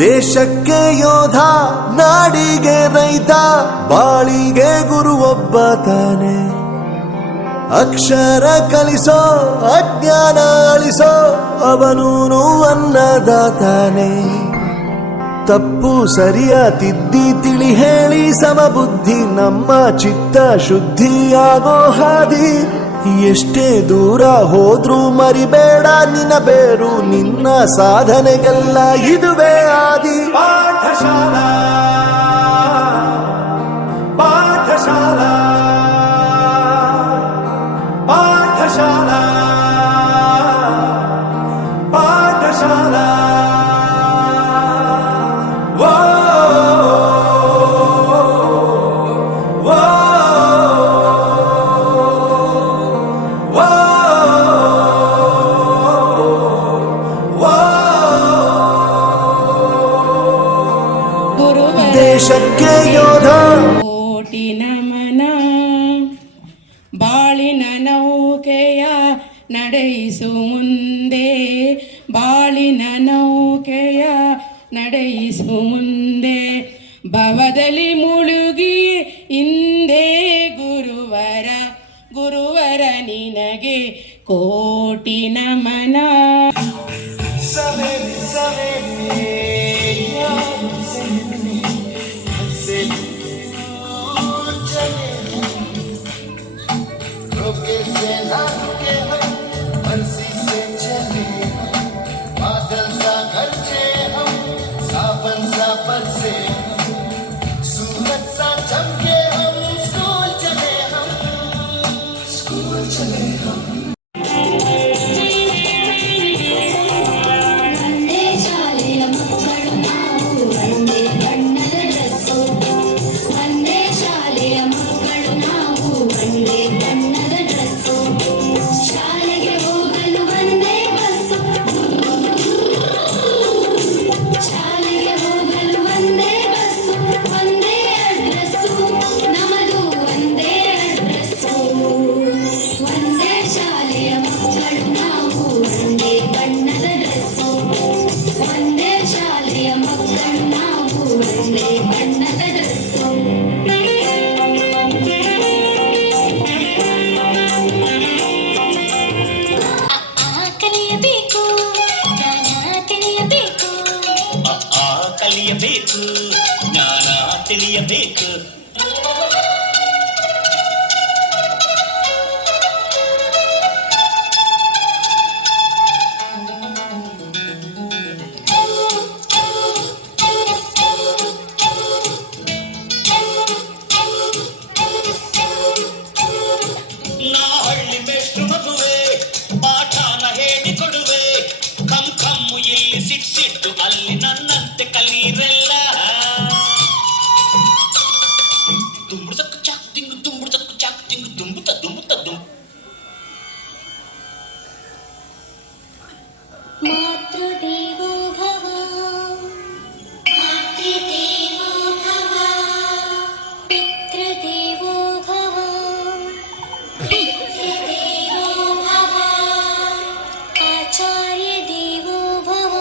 ದೇಶಕ್ಕೆ ಯೋಧ, ನಾಡಿಗೆ ರೈತ, ಬಾಳಿಗೆ ಗುರು ಒಬ್ಬ ತಾನೆ. ಅಕ್ಷರ ಕಲಿಸೋ, ಅಜ್ಞಾನ ಅಳಿಸೋ, ಅವನೂನು ಅನ್ನದಾತಾನೆ. ತಪ್ಪು ಸರಿಯ ತಿದ್ದಿ ತಿಳಿ ಹೇಳಿ ಸಮಬುದ್ಧಿ ನಮ್ಮ ಚಿತ್ತ ಶುದ್ಧಿಯಾಗೋ ಹಾದಿ. ಎಷ್ಟೇ ದೂರ ಹೋದ್ರೂ ಮರಿಬೇಡ ನಿನ್ನ ಬೇರು, ನಿನ್ನ ಸಾಧನೆಗೆಲ್ಲ ಇದುವೇ ಆದಿ. ಪಾಠಶಾಲಾ ಪಾಠಶಾಲಾ ಪಾಠಶಾಲಾ ಪಾಠಶಾಲಾ. ದೇಶಕ್ಕೆ ಯೋಧ, ಕೋಟಿ ನಮನ. ಬಾಳಿನ ನೌಕೆಯ ನಡೆಯಿಸು ಮುಂದೆ, ಬಾಳಿನ ನೌಕೆಯ ನಡೆಯಿಸು ಮುಂದೆ. ಭವದಲ್ಲಿ ಮುಳುಗಿ ಹಿಂದೆ ಗುರುವರ, ಗುರುವರ ನಿನಗೆ ಕೋಟಿ ನಮನ. ಕಲಿಯಬೇಕು, ಜ್ಞಾನ ತಿಳಿಯಬೇಕು. ನಾ ಹಳ್ಳಿ ಮೇಷ್ಟ್ರು ಮಗುವೆ, ಪಾಠನ ಹೇಳಿಕೊಡುವೆ. ಕಮ್ಮು ಇಲ್ಲಿ ಸಿಟ್ಟು ಅಲ್ಲಿ ನನ್ನಂತೆ ಕಲೀರೆಲ್ಲ. ದುಂಬುಡದಕ್ಕು ಚಾಕ್ ತಿಂಗು, ದುಂಬುಡದಕ್ಕು ಚಾಕ್ ತಿಂಗು, ದುಂಬುತ್ತ ದುಂಬುತ್ತ ದುಂಬು. ಮಾತೃದೇವೋ ಭವ, ಮಾತೃದೇವೋ ಭವ, ಪಿತೃದೇವೋ ಭವ, ಪಿತೃದೇವೋ ಭವ, ಆಚಾರ್ಯ ದೇವೋ ಭವ.